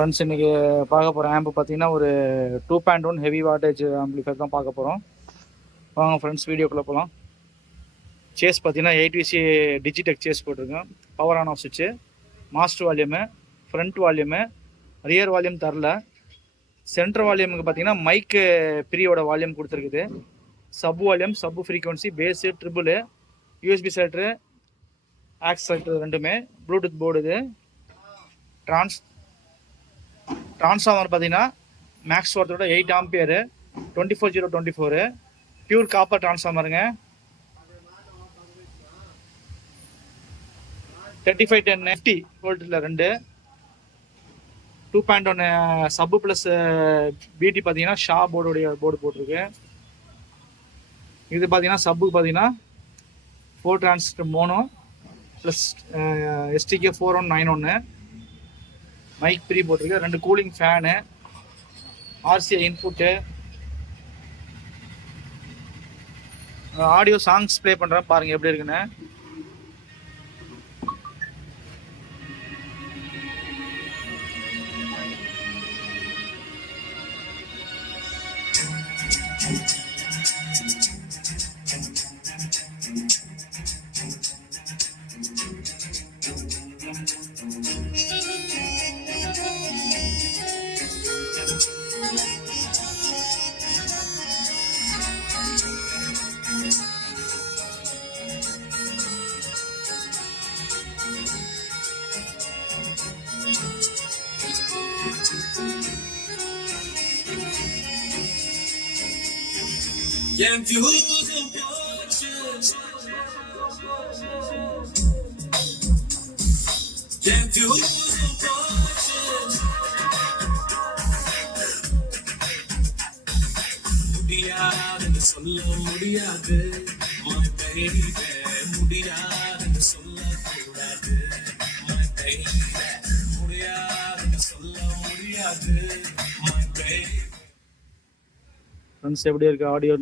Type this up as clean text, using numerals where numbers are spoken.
Friends இன்றைக்கி பார்க்க போகிற ஆம்பு பார்த்தீங்கன்னா ஒரு 2.1 ஹெவி வாட்டேஜ் ஆம்பிளிஃபையர் தான் பார்க்க போகிறோம். வாங்க ஃப்ரெண்ட்ஸ் வீடியோக்குள்ளே போகலாம். சேஸ் பார்த்தீங்கன்னா 8VC டிஜிடெக் சேஸ் போட்டிருக்கேன். பவர் ஆன் ஆஃப் சுவிட்சு, master volume, front volume, rear volume தரல. சென்ட்ரல் வால்யூமுக்கு பார்த்தீங்கன்னா மைக்கு ப்ரீயோட வால்யூம் கொடுத்துருக்குது. Sub volume, sub frequency, bass, treble, USB selector, aux selector ரெண்டுமே, ப்ளூடூத் போர்டு. இது ட்ரான்ஸ்ஃபார்மர் பார்த்தீங்கன்னா மேக்ஸ் வாட்டோட 8 ஆம்பியர் 24024 பியூர் காப்பர் ட்ரான்ஸ்ஃபார்மருங்க. 3510 50 வோல்ட்டில் 2.1 சப்பு ப்ளஸ் பிடி பார்த்தீங்கன்னா ஷா போர்டுடைய போர்டு போட்டிருக்கு. இது பார்த்தீங்கன்னா சப்புக்கு பார்த்தீங்கன்னா 4 transistor mono plus STK 4191 mic pre போட்டிருக்கு. 2 cooling fan, RCA input, audio songs play பண்ணுறேன் பாருங்கள் எப்படி இருக்குன்னு. என் ஃபியூஸும் போச்சு, என் ஃபியூஸும் போச்சு, முடியாதுன்னு சொல்ல முடியாது, my baby முடியாதுன்னு சொல்லக்கூடாது, my baby முடியாதுன்னு சொல்ல முடியாது, my baby. ஃப்ரெண்ட்ஸ் எப்படி இருக்குது ஆடியோ?